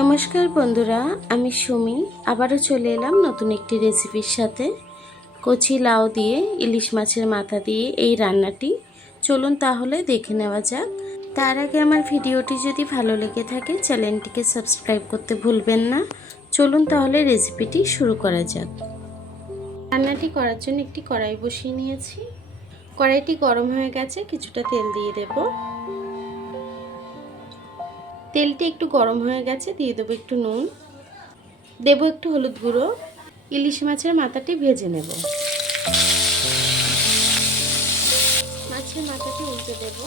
নমস্কার বন্ধুরা, আমি সুমি আবারও চলে এলাম নতুন একটি রেসিপির সাথে। কচি লাউ দিয়ে ইলিশ মাছের মাথা দিয়ে এই রান্নাটি চলুন তাহলে দেখে নেওয়া যাক। তার আগে আমার ভিডিওটি যদি ভালো লেগে থাকে চ্যানেলটিকে সাবস্ক্রাইব করতে ভুলবেন না। চলুন তাহলে রেসিপিটি শুরু করা যাক। রান্নাটি করার জন্য একটি কড়াই বসিয়ে নিয়েছি। কড়াইটি গরম হয়ে গেছে, কিছুটা তেল দিয়ে দেব। তেলটি একটু গরম হয়ে গেছে, দিয়ে দেবো একটু নুন, দেব একটু হলুদ গুঁড়ো। ইলিশ মাছের মাথাটি ভেজে নেব। মাছের মাথাটি উল্টে দেব।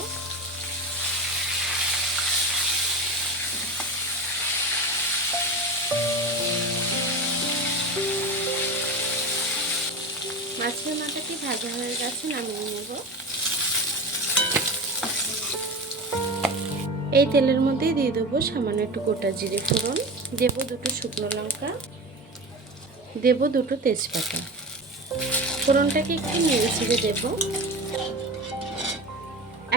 মাছের মাথাটি ভাজা হয়ে গেছে, নামিয়ে নেব। এই তেলের মধ্যেই দিয়ে দেবো সামান্য একটু গোটা জিরে ফোড়ন, দেব দুটো শুকনো লঙ্কা, দেব দুটো তেজপাতা। ফোড়নটাকে একটু নেড়ে চেড়ে দেব।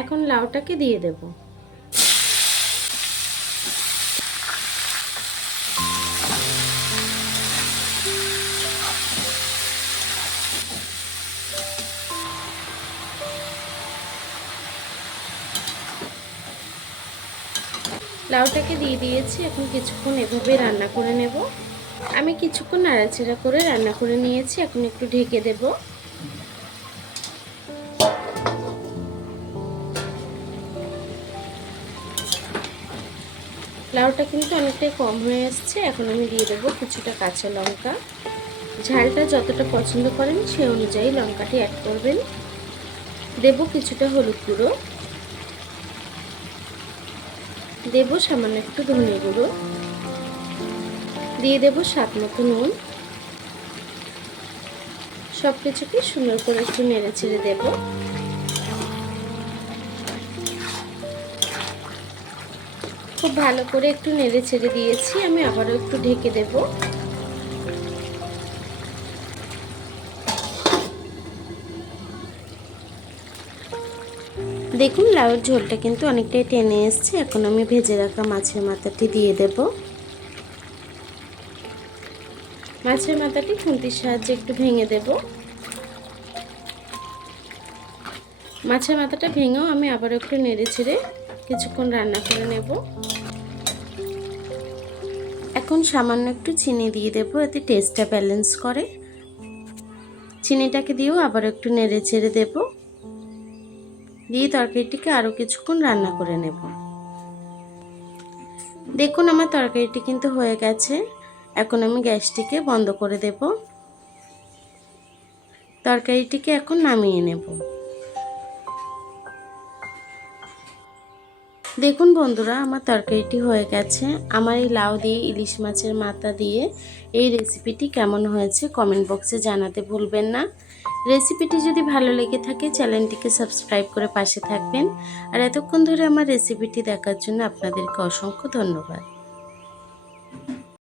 এখন লাউটাকে দিয়ে দেব। লাউটাকে দিয়ে দিয়েছি, এখন কিছুক্ষণ এভাবে রান্না করে নেব। আমি কিছুক্ষণ নাড়াচাড়া করে রান্না করে নিয়েছি, এখন একটু ঢেকে দেব। লাউটা কিন্তু অনেকটাই কম হয়ে আসছে, এখন আমি দিয়ে দেবো কিছুটা কাঁচা লঙ্কা। ঝালটা যতটা পছন্দ করেন সেই অনুযায়ী লঙ্কাটি অ্যাড করবেন। দেব কিছুটা হলুদ গুঁড়ো, দেব সামান্য একটু ধনে গুঁড়ো, দিয়ে দেব স্বাদ মতো নুন। সব কিছুকে সুন্দর করে একটু নেড়ে ছেড়ে দেব। খুব ভালো করে একটু নেড়ে ছেড়ে দিয়েছি, আমি আবারও একটু ঢেকে দেব। দেখুন লাউয়ের ঝোলটা কিন্তু অনেকটাই টেনে এসছে। এখন আমি ভেজে রাখা মাছের মাথাটি দিয়ে দেব। মাছের মাথাটি খুন্তির সাহায্যে একটু ভেঙে দেব। মাছের মাথাটা ভেঙেও আমি আবার একটু নেড়ে ছেড়ে কিছুক্ষণ রান্না করে নেব। এখন সামান্য একটু চিনি দিয়ে দেব, এতে টেস্টটা ব্যালেন্স করে। চিনিটাকে দিয়েও আবার একটু নেড়ে ছেড়ে দেব, দিয়ে তরকারিটিকে আরও কিছুক্ষণ রান্না করে নেব। দেখুন আমার তরকারিটি কিন্তু হয়ে গেছে। এখন আমি গ্যাসটিকে বন্ধ করে দেব। তরকারিটিকে এখন নামিয়ে নেব। দেখুন বন্ধুরা, আমার তরকারিটি হয়ে গেছে। আমার এই লাউ দিয়ে ইলিশ মাছের মাথা দিয়ে এই রেসিপিটি কেমন হয়েছে কমেন্ট বক্সে জানাতে ভুলবেন না। রেসিপিটি যদি ভালো লেগে থাকে চ্যানেলটিকে সাবস্ক্রাইব করে পাশে থাকবেন। আর এতক্ষণ ধরে আমার রেসিপিটি দেখার জন্য আপনাদেরকে অসংখ্য ধন্যবাদ।